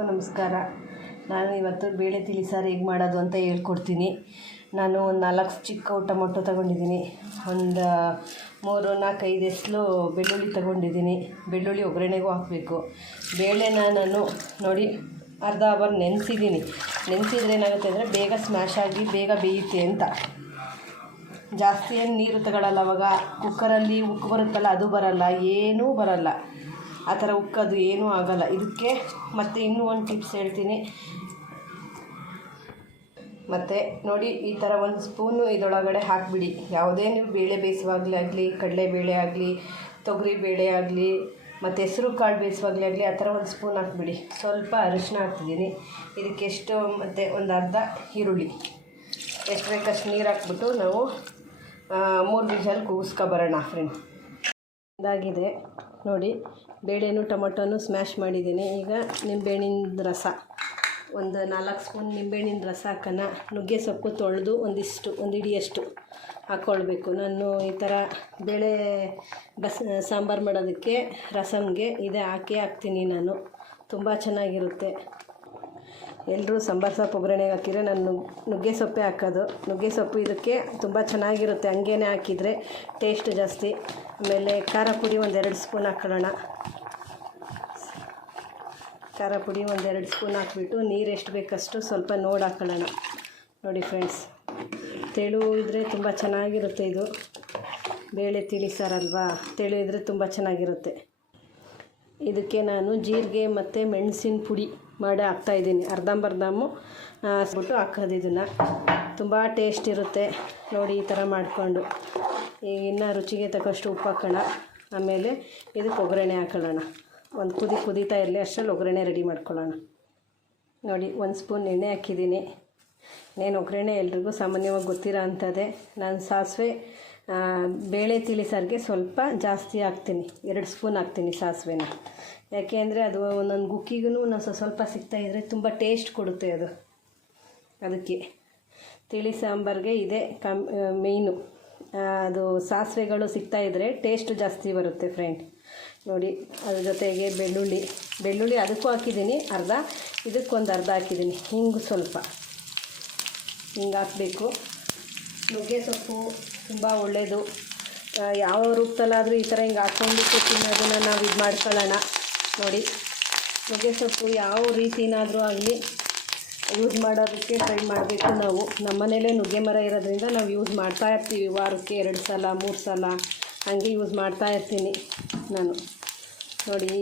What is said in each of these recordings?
ನಮಸ್ಕಾರ. ನಾನು ಇವತ್ತು ಬೇಳೆ ತಿಳಿ ಸಾರು ಹೇಗೆ ಮಾಡೋದು ಅಂತ ಹೇಳ್ಕೊಡ್ತೀನಿ. ನಾನು ಒಂದು ನಾಲ್ಕು ಚಿಕ್ಕ ಟೊಮೊಟೊ ತಗೊಂಡಿದ್ದೀನಿ. ಒಂದು ಮೂರು ನಾಲ್ಕೈದು ಎಸ್ಲು ಬೆಳ್ಳುಳ್ಳಿ ತಗೊಂಡಿದ್ದೀನಿ. ಬೆಳ್ಳುಳ್ಳಿ ಒಗ್ಗರಣೆಗೂ ಹಾಕಬೇಕು. ಬೇಳೆನ ನಾನು ನೋಡಿ ಅರ್ಧ ಅವರ್ ನೆನೆಸಿದ್ದೀನಿ. ನೆನೆಸಿದ್ರೆ ಏನಾಗುತ್ತೆ ಅಂದರೆ ಬೇಗ ಸ್ಮ್ಯಾಶ್ ಆಗಿ ಬೇಗ ಬೇಯುತ್ತೆ ಅಂತ. ಜಾಸ್ತಿ ಏನು ನೀರು ತಗೊಳ್ಳಲ್ಲ ಅವಾಗ. ಕುಕ್ಕರಲ್ಲಿ ಉಕ್ಕು ಬರುತ್ತಲ್ಲ, ಅದು ಬರಲ್ಲ, ಏನೂ ಬರಲ್ಲ. ಆ ಥರ ಉಕ್ಕೋದು ಏನೂ ಆಗಲ್ಲ. ಇದಕ್ಕೆ ಮತ್ತು ಇನ್ನೂ ಒಂದು ಟಿಪ್ಸ್ ಹೇಳ್ತೀನಿ. ಮತ್ತು ನೋಡಿ, ಈ ಥರ ಒಂದು ಸ್ಪೂನು ಇದರೊಳಗಡೆ ಹಾಕಿಬಿಡಿ. ಯಾವುದೇ ನೀವು ಬೇಳೆ ಬೇಯಿಸುವಾಗಲೇ ಆಗಲಿ ಕಡಲೆಬೇಳೆ ಆಗಲಿ, ತೊಗರಿ ಬೇಳೆ ಆಗಲಿ, ಮತ್ತು ಹೆಸರು ಕಾಳು ಬೇಯಿಸುವಾಗಲೇ ಆಗಲಿ, ಆ ಥರ ಒಂದು ಸ್ಪೂನ್ ಹಾಕ್ಬಿಡಿ. ಸ್ವಲ್ಪ ಅರಿಶಿನ ಹಾಕ್ತಿದ್ದೀನಿ. ಇದಕ್ಕೆ ಎಷ್ಟು ಮತ್ತು ಒಂದು ಅರ್ಧ ಈರುಳ್ಳಿ. ಎಷ್ಟು ಬೇಕಷ್ಟು ನೀರು ಹಾಕ್ಬಿಟ್ಟು ನಾವು ಮೂರು ವಿಷಲ್ ಕೂಗಿಸ್ಕೊಬರೋಣ ಫ್ರೆಂಡ್ ಇದಾಗಿದೆ. ನೋಡಿ, ಬೇಳೆನೂ ಟೊಮೊಟೊನು ಸ್ಮ್ಯಾಶ್ ಮಾಡಿದ್ದೀನಿ. ಈಗ ನಿಂಬೆಹಣ್ಣಿನ ರಸ. ಒಂದು ನಾಲ್ಕು ಸ್ಪೂನ್ ನಿಂಬೆಹಣ್ಣಿನ ರಸ ಹಾಕೋಣ. ನುಗ್ಗೆ ಸೊಪ್ಪು ತೊಳೆದು ಒಂದಿಷ್ಟು, ಒಂದು ಹಿಡಿಯಷ್ಟು ಹಾಕ್ಕೊಳ್ಬೇಕು ನಾನು ಈ ಥರ ಬೇಳೆ ಬಸ್, ಸಾಂಬಾರು ಮಾಡೋದಕ್ಕೆ ರಸಮ್ಗೆ ಇದೇ ಹಾಕಿ ಹಾಕ್ತೀನಿ ನಾನು. ತುಂಬ ಚೆನ್ನಾಗಿರುತ್ತೆ. ಎಲ್ಲರೂ ಸಾಂಬಾರು ಸೊಪ್ಪು ಒಗ್ಗರಣೆಗೆ ಹಾಕಿದರೆ ನಾನು ನುಗ್ಗೆ ಸೊಪ್ಪೇ ಹಾಕೋದು. ನುಗ್ಗೆ ಸೊಪ್ಪು ಇದಕ್ಕೆ ತುಂಬ ಚೆನ್ನಾಗಿರುತ್ತೆ. ಹಂಗೇನೆ ಹಾಕಿದರೆ ಟೇಸ್ಟ್ ಜಾಸ್ತಿ. ಆಮೇಲೆ ಖಾರ ಪುಡಿ ಒಂದೆರಡು ಸ್ಪೂನ್ ಹಾಕೊಳ್ಳೋಣ. ಖಾರ ಪುಡಿ ಒಂದೆರಡು ಸ್ಪೂನ್ ಹಾಕ್ಬಿಟ್ಟು ನೀರು ಎಷ್ಟು ಬೇಕಷ್ಟು ಸ್ವಲ್ಪ ನೋಡಿ ಹಾಕೊಳ್ಳೋಣ. ನೋಡಿ ಫ್ರೆಂಡ್ಸ್ ತೆಳು ಇದ್ದರೆ ತುಂಬ ಚೆನ್ನಾಗಿರುತ್ತೆ ಇದು. ಬೇಳೆ ತಿಳಿ ಸಾರಲ್ವಾ ತೆಳು ಇದ್ದರೆ ತುಂಬ ಚೆನ್ನಾಗಿರುತ್ತೆ. ಇದಕ್ಕೆ ನಾನು ಜೀರಿಗೆ ಮತ್ತು ಮೆಣಸಿನ ಪುಡಿ. ಮಾಡಿ ಹಾಕ್ತಾಯಿದ್ದೀನಿ ಅರ್ಧಂಬರ್ಧಮ್ಮು ಹಾಸ್ಬಿಟ್ಟು ಹಾಕೋದು ಇದನ್ನು. ತುಂಬ ಟೇಸ್ಟ್ ಇರುತ್ತೆ. ನೋಡಿ, ಈ ಥರ ಮಾಡಿಕೊಂಡು. ಈಗ ಇನ್ನು ರುಚಿಗೆ ತಕ್ಕಷ್ಟು ಉಪ್ಪು ಹಾಕೋಣ. ಆಮೇಲೆ ಇದಕ್ಕೆ ಒಗ್ಗರಣೆ ಹಾಕೊಳ್ಳೋಣ. ಒಂದು ಕುದಿ ಕುದೀತಾ ಇರಲಿ, ಅಷ್ಟರಲ್ಲಿ ಒಗ್ಗರಣೆ ರೆಡಿ ಮಾಡ್ಕೊಳ್ಳೋಣ. ನೋಡಿ, ಒಂದು ಸ್ಪೂನ್ ಎಣ್ಣೆ ಹಾಕಿದ್ದೀನಿ. ಇನ್ನೇನು ಒಗ್ಗರಣೆ ಎಲ್ರಿಗೂ ಸಾಮಾನ್ಯವಾಗಿ ಗೊತ್ತಿರೋ ಅಂಥದ್ದೇ. ನಾನು ಸಾಸಿವೆ ಬೇಳೆ ತಿಳಿ ಸಾರಿಗೆ ಸ್ವಲ್ಪ ಜಾಸ್ತಿ ಹಾಕ್ತೀನಿ. ಎರಡು ಸ್ಪೂನ್ ಹಾಕ್ತೀನಿ ಸಾಸಿವೆನ. ಯಾಕೆ ಅಂದರೆ ಅದು ಒಂದೊಂದು ಗುಕ್ಕಿಗೂ ಒಂದೊಂದು ಸ್ವಲ್ಪ ಸಿಗ್ತಾ ಇದ್ದರೆ ತುಂಬ ಟೇಸ್ಟ್ ಕೊಡುತ್ತೆ ಅದು. ಅದಕ್ಕೆ ತಿಳಿ ಸಾಂಬಾರಿಗೆ ಇದೆ ಕಮ್ ಮೇಯ್ನು ಅದು ಸಾಸಿವೆಗಳು ಸಿಗ್ತಾಯಿದ್ರೆ ಟೇಸ್ಟ್ ಜಾಸ್ತಿ ಬರುತ್ತೆ ಫ್ರೆಂಡ್ ನೋಡಿ, ಅದ್ರ ಜೊತೆಗೆ ಬೆಳ್ಳುಳ್ಳಿ. ಬೆಳ್ಳುಳ್ಳಿ ಅದಕ್ಕೂ ಹಾಕಿದ್ದೀನಿ, ಅರ್ಧ, ಇದಕ್ಕೊಂದು ಅರ್ಧ ಹಾಕಿದ್ದೀನಿ, ಹಿಂಗೆ ಸ್ವಲ್ಪ. ಹಿಂಗೆ ಹಾಕಬೇಕು ನುಗ್ಗೆ ಸೊಪ್ಪು ತುಂಬ ಒಳ್ಳೆಯದು ಯಾವ ರೂಪದಲ್ಲಾದರೂ ಈ ಥರ ಹಿಂಗೆ ಹಾಕ್ಕೊಂಡ್ಬಿಟ್ಟು ತಿನ್ನೋದನ್ನು ನಾವು ಇದು ಮಾಡ್ಕೊಳ್ಳೋಣ. ನೋಡಿ, ನುಗ್ಗೆ ಸೊಪ್ಪು ಯಾವ ರೀತಿನಾದರೂ ಆಗಲಿ ಯೂಸ್ ಮಾಡೋದಕ್ಕೆ ಟ್ರೈ ಮಾಡಬೇಕು ನಾವು. ನಮ್ಮ ಮನೇಲೇ ನುಗ್ಗೆ ಮರ ಇರೋದ್ರಿಂದ ನಾವು ಯೂಸ್ ಮಾಡ್ತಾ ಇರ್ತೀವಿ. ವಾರಕ್ಕೆ ಎರಡು ಸಲ, ಮೂರು ಸಲ ಹಂಗೆ ಯೂಸ್ ಮಾಡ್ತಾ ಇರ್ತೀನಿ ನಾನು. ನೋಡಿ,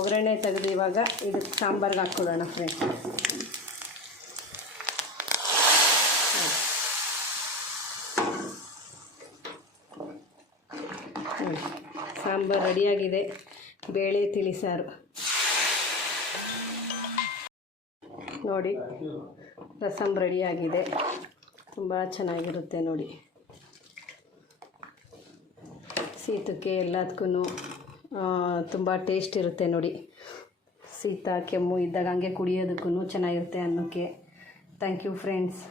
ಒಗ್ಗರಣೆ ತೆಗೆದು ಇವಾಗ ಇದಕ್ಕೆ ಸಾಂಬಾರ್ಗೆ ಹಾಕ್ಕೊಳ್ಳೋಣ ಫ್ರೆಂಡ್ ಸಾಂಬಾರು ರೆಡಿಯಾಗಿದೆ. ಬೇಳೆ ತಿಳಿಸಾರು ನೋಡಿ ರಸಮ್ ರೆಡಿಯಾಗಿದೆ. ತುಂಬ ಚೆನ್ನಾಗಿರುತ್ತೆ ನೋಡಿ. ಶೀತಕ್ಕೆ ಎಲ್ಲದಕ್ಕೂ ತುಂಬ ಟೇಸ್ಟ್ ಇರುತ್ತೆ ನೋಡಿ. ಶೀತ ಕೆಮ್ಮು ಇದ್ದಾಗ ಹಂಗೆ ಕುಡಿಯೋದಕ್ಕೂ ಚೆನ್ನಾಗಿರುತ್ತೆ ಅನ್ನೋಕ್ಕೆ. Thank you friends